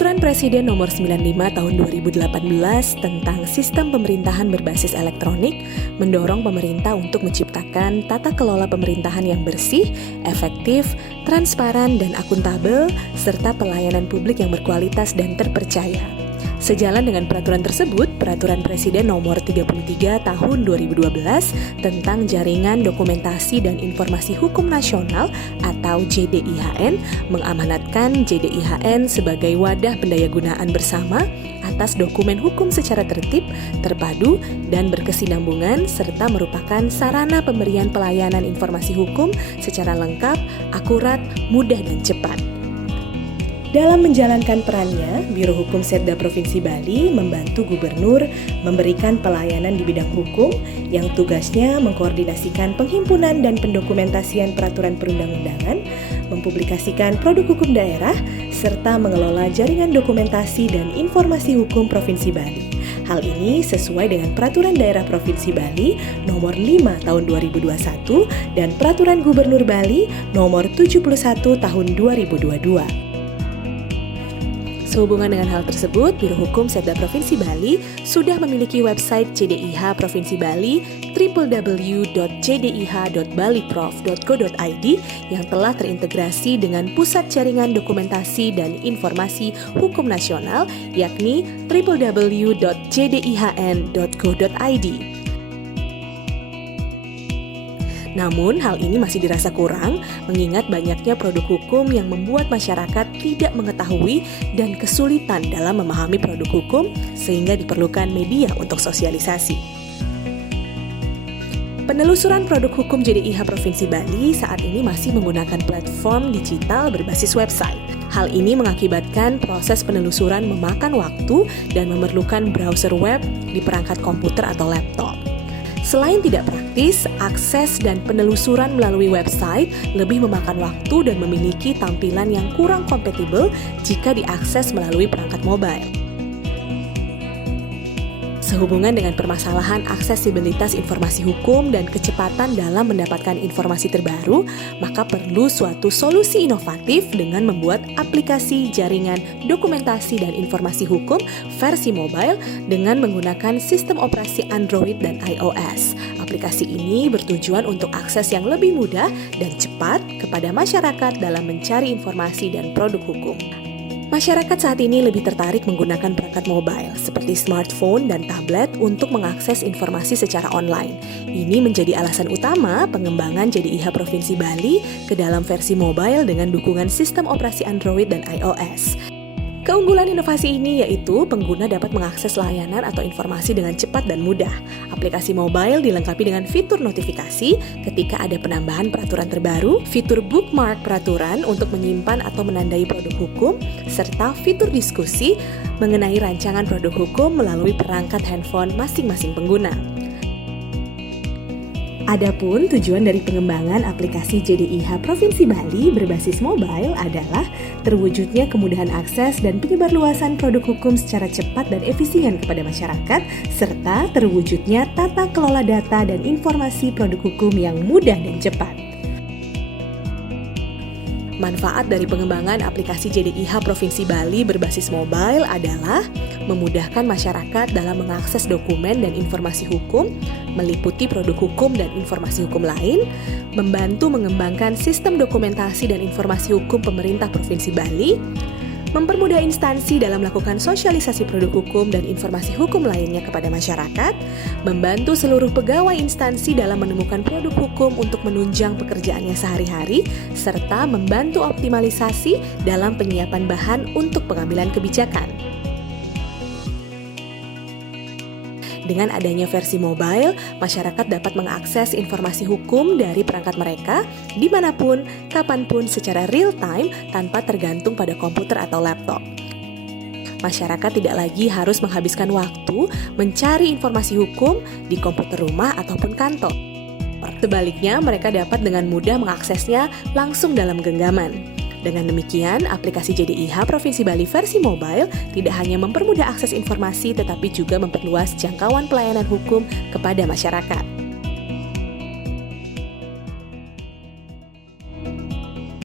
Peraturan Presiden Nomor 95 Tahun 2018 tentang Sistem Pemerintahan Berbasis Elektronik mendorong pemerintah untuk menciptakan tata kelola pemerintahan yang bersih, efektif, transparan, dan akuntabel, serta pelayanan publik yang berkualitas dan terpercaya. Sejalan dengan peraturan tersebut, Peraturan Presiden Nomor 33 Tahun 2012 tentang Jaringan Dokumentasi dan Informasi Hukum Nasional atau JDIHN mengamanatkan JDIHN sebagai wadah pendayagunaan bersama atas dokumen hukum secara tertib, terpadu, dan berkesinambungan serta merupakan sarana pemberian pelayanan informasi hukum secara lengkap, akurat, mudah, dan cepat. Dalam menjalankan perannya, Biro Hukum Setda Provinsi Bali membantu Gubernur memberikan pelayanan di bidang hukum yang tugasnya mengkoordinasikan penghimpunan dan pendokumentasian peraturan perundang-undangan, mempublikasikan produk hukum daerah, serta mengelola jaringan dokumentasi dan informasi hukum Provinsi Bali. Hal ini sesuai dengan Peraturan Daerah Provinsi Bali Nomor 5 Tahun 2021 dan Peraturan Gubernur Bali Nomor 71 Tahun 2022. Sehubungan dengan hal tersebut, Biro Hukum Setda Provinsi Bali sudah memiliki website JDIH Provinsi Bali www.jdih.baliprof.go.id yang telah terintegrasi dengan Pusat Jaringan Dokumentasi dan Informasi Hukum Nasional yakni www.jdihn.go.id. Namun, hal ini masih dirasa kurang mengingat banyaknya produk hukum yang membuat masyarakat tidak mengetahui dan kesulitan dalam memahami produk hukum sehingga diperlukan media untuk sosialisasi. Penelusuran produk hukum JDIH Provinsi Bali saat ini masih menggunakan platform digital berbasis website. Hal ini mengakibatkan proses penelusuran memakan waktu dan memerlukan browser web di perangkat komputer atau laptop. Selain tidak praktis, akses dan penelusuran melalui website lebih memakan waktu dan memiliki tampilan yang kurang kompatibel jika diakses melalui perangkat mobile. Sehubungan dengan permasalahan aksesibilitas informasi hukum dan kecepatan dalam mendapatkan informasi terbaru, maka perlu suatu solusi inovatif dengan membuat aplikasi jaringan dokumentasi dan informasi hukum versi mobile dengan menggunakan sistem operasi Android dan iOS. Aplikasi ini bertujuan untuk akses yang lebih mudah dan cepat kepada masyarakat dalam mencari informasi dan produk hukum. Masyarakat saat ini lebih tertarik menggunakan perangkat mobile seperti smartphone dan tablet untuk mengakses informasi secara online. Ini menjadi alasan utama pengembangan JDIH Provinsi Bali ke dalam versi mobile dengan dukungan sistem operasi Android dan iOS. Keunggulan inovasi ini yaitu pengguna dapat mengakses layanan atau informasi dengan cepat dan mudah. Aplikasi mobile dilengkapi dengan fitur notifikasi ketika ada penambahan peraturan terbaru, fitur bookmark peraturan untuk menyimpan atau menandai produk hukum, serta fitur diskusi mengenai rancangan produk hukum melalui perangkat handphone masing-masing pengguna. Adapun tujuan dari pengembangan aplikasi JDIH Provinsi Bali berbasis mobile adalah terwujudnya kemudahan akses dan penyebarluasan produk hukum secara cepat dan efisien kepada masyarakat, serta terwujudnya tata kelola data dan informasi produk hukum yang mudah dan cepat. Manfaat dari pengembangan aplikasi JDIH Provinsi Bali berbasis mobile adalah memudahkan masyarakat dalam mengakses dokumen dan informasi hukum, meliputi produk hukum dan informasi hukum lain, membantu mengembangkan sistem dokumentasi dan informasi hukum pemerintah Provinsi Bali, mempermudah instansi dalam melakukan sosialisasi produk hukum dan informasi hukum lainnya kepada masyarakat, membantu seluruh pegawai instansi dalam menemukan produk hukum untuk menunjang pekerjaannya sehari-hari, serta membantu optimalisasi dalam penyiapan bahan untuk pengambilan kebijakan. Dengan adanya versi mobile, masyarakat dapat mengakses informasi hukum dari perangkat mereka dimanapun, kapanpun secara real-time tanpa tergantung pada komputer atau laptop. Masyarakat tidak lagi harus menghabiskan waktu mencari informasi hukum di komputer rumah ataupun kantor. Sebaliknya, mereka dapat dengan mudah mengaksesnya langsung dalam genggaman. Dengan demikian, aplikasi JDIH Provinsi Bali versi mobile tidak hanya mempermudah akses informasi tetapi juga memperluas jangkauan pelayanan hukum kepada masyarakat.